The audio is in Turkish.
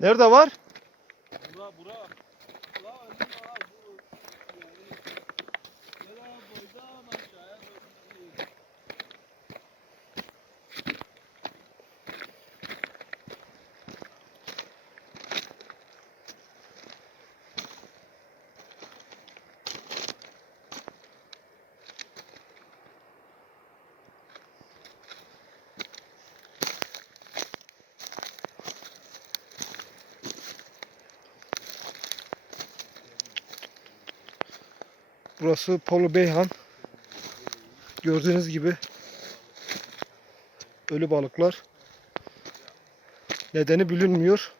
Nerede var? Bura. La önünde ha bu. Nereye boydan aşağıya doğru gidiyor. Burası Polu Beyhan. Gördüğünüz gibi ölü balıklar. Nedeni bilinmiyor.